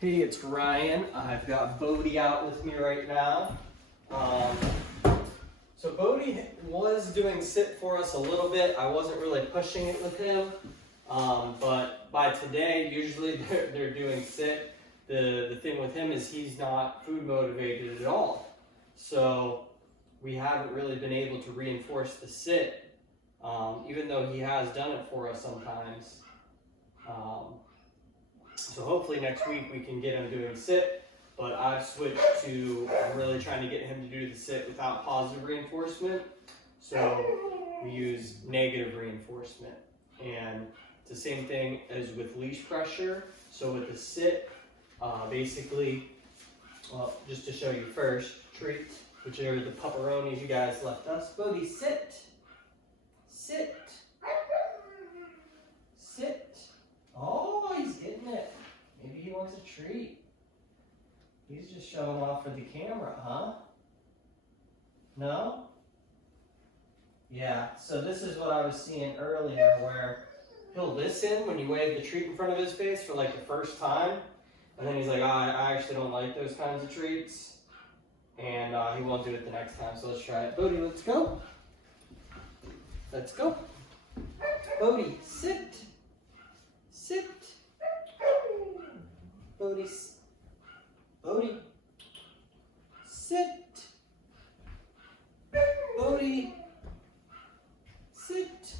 Hey, it's Ryan. I've got Bodie out with me right now. So Bodie was doing sit for us a little bit. I wasn't really pushing it with him, but by today, usually they're doing sit. The thing with him is he's not food motivated at all. So we haven't really been able to reinforce the sit, even though he has done it for us sometimes. So hopefully next week we can get him doing sit, but I've switched to really trying to get him to do the sit without positive reinforcement. So we use negative reinforcement. And it's the same thing as with leash pressure. So with the sit, basically, well, just to show you first, treats, which are the pepperonis you guys left us. Bodie, sit. Sit. Sit. Oh, he's getting it. Maybe he wants a treat. He's just showing off for the camera, huh? No? Yeah, so this is what I was seeing earlier where he'll listen when you wave the treat in front of his face for like the first time. And then he's like, I actually don't like those kinds of treats. And he won't do it the next time, so let's try it. Bodie, let's go. Let's go. Bodie, sit. Sit. Bodie, Bodie, sit. Bodie, sit.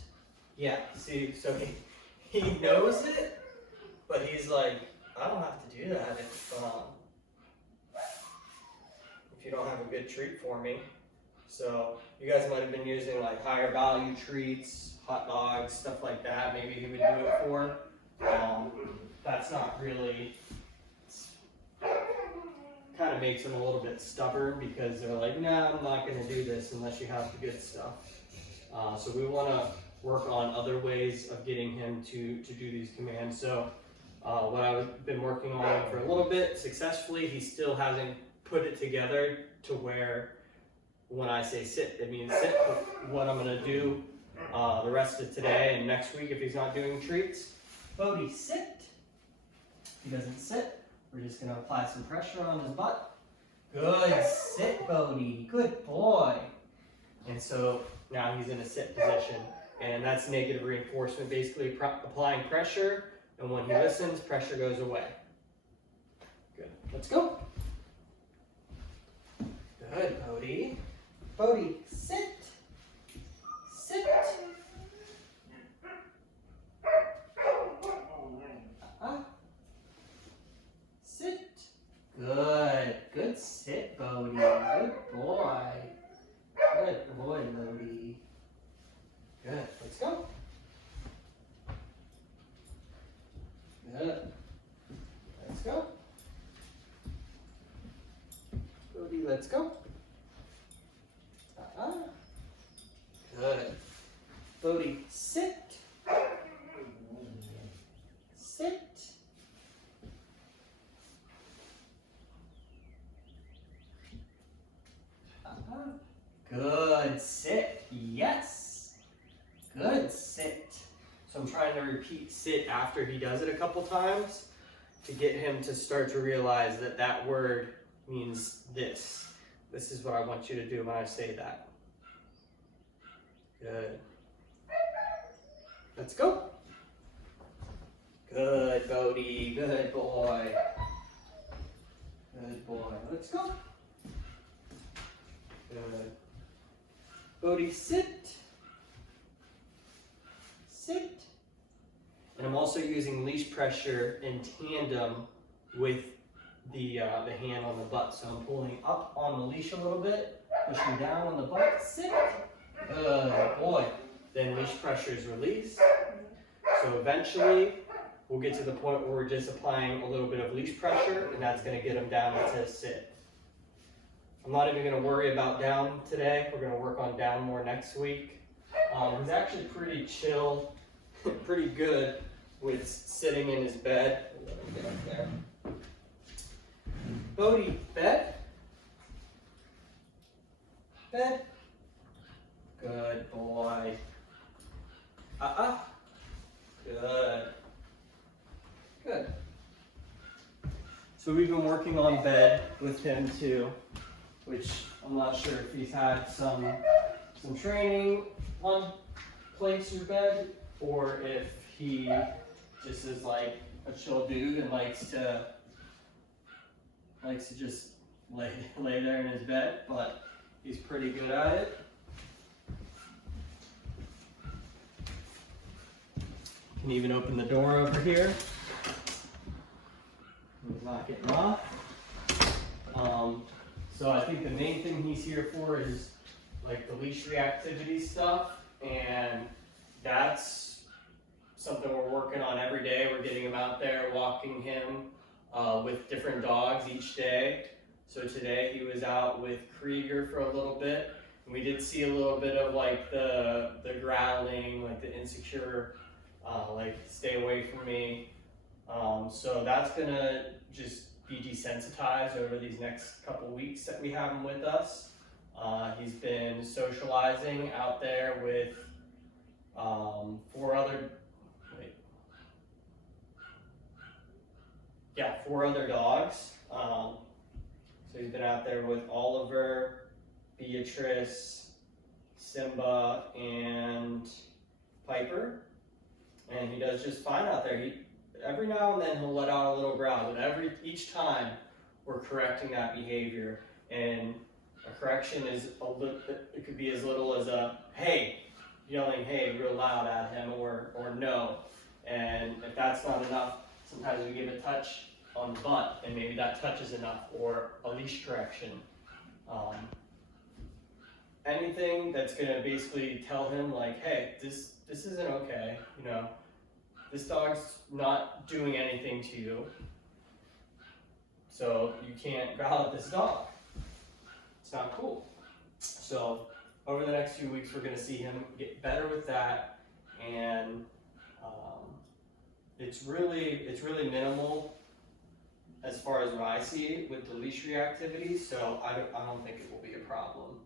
Yeah, see, so he knows it, but he's like, I don't have to do that if you don't have a good treat for me. So you guys might have been using like higher value treats, hot dogs, stuff like that. Maybe he would do it for. That's not really, kind of makes them a little bit stubborn because they're like, nah, I'm not going to do this unless you have the good stuff. So we want to work on other ways of getting him to do these commands. So what I've been working on for a little bit successfully, he still hasn't put it together to where when I say sit, it means sit. What I'm going to do the rest of today and next week if he's not doing treats. Bodie, sit. If he doesn't sit, we're just going to apply some pressure on his butt. Good, sit, Bodie. Good boy. And so now he's in a sit position. And that's negative reinforcement, basically applying pressure. And when he listens, pressure goes away. Good. Let's go. Good, Bodie. Bodie, sit. Sit. Sit. Good. Good sit, Bodie. Good boy. Good boy, Bodie. Good. Let's go. Good. Let's go. Bodie, let's go. Good. Bodie, sit. Sit. Good, sit, yes. Good, sit. So I'm trying to repeat sit after he does it a couple times to get him to start to realize that that word means this. This is what I want you to do when I say that. Good. Let's go. Good, Bodie. Good boy. Good boy. Let's go. Good. Bodie, sit. Sit. And I'm also using leash pressure in tandem with the hand on the butt. So I'm pulling up on the leash a little bit, pushing down on the butt. Sit. Good boy. Then leash pressure is released. So eventually we'll get to the point where we're just applying a little bit of leash pressure, and that's going to get him down to sit. I'm not even going to worry about down today. We're going to work on down more next week. He's actually pretty chill, pretty good with sitting in his bed. Let him get up there. Bodie, bed? Bed? Good boy. Good. Good. So we've been working on bed with him too, which I'm not sure if he's had some training on place or bed, or if he just is like a chill dude and likes to just lay there in his bed, but he's pretty good at it. Can even open the door over here. He's not getting off. So I think the main thing he's here for is like the leash reactivity stuff, and that's something we're working on every day. We're getting him out there, walking him with different dogs each day. So today he was out with Krieger for a little bit. And we did see a little bit of like the growling, like the insecure, like stay away from me. So that's gonna just be desensitized over these next couple weeks that we have him with us. He's been socializing out there with four other dogs. So he's been out there with Oliver, Beatrice, Simba, and Piper, and he does just fine out there. Every now and then he'll let out a little growl, but each time we're correcting that behavior. And a correction is it could be as little as a hey, yelling hey real loud at him, or no. And if that's not enough, sometimes we give a touch on the butt, and maybe that touch is enough, or a leash correction. Anything that's gonna basically tell him like, hey, this isn't okay, you know. This dog's not doing anything to you, so you can't growl at this dog. It's not cool. So over the next few weeks, we're going to see him get better with that, and it's really minimal as far as what I see with the leash reactivity. So I don't think it will be a problem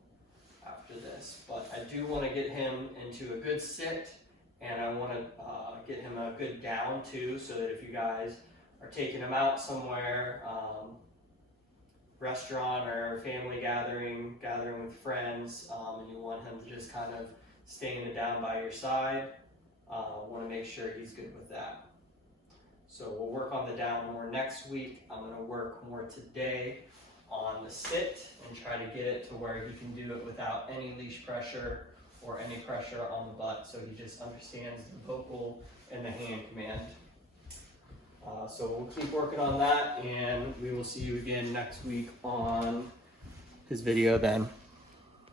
after this. But I do want to get him into a good sit. And I want to get him a good down too, so that if you guys are taking him out somewhere, restaurant or family gathering with friends, and you want him to just kind of stay in the down by your side, want to make sure he's good with that. So we'll work on the down more next week. I'm going to work more today on the sit and try to get it to where he can do it without any leash pressure or any pressure on the butt, so he just understands the vocal and the hand command. So we'll keep working on that, and we will see you again next week on his video then.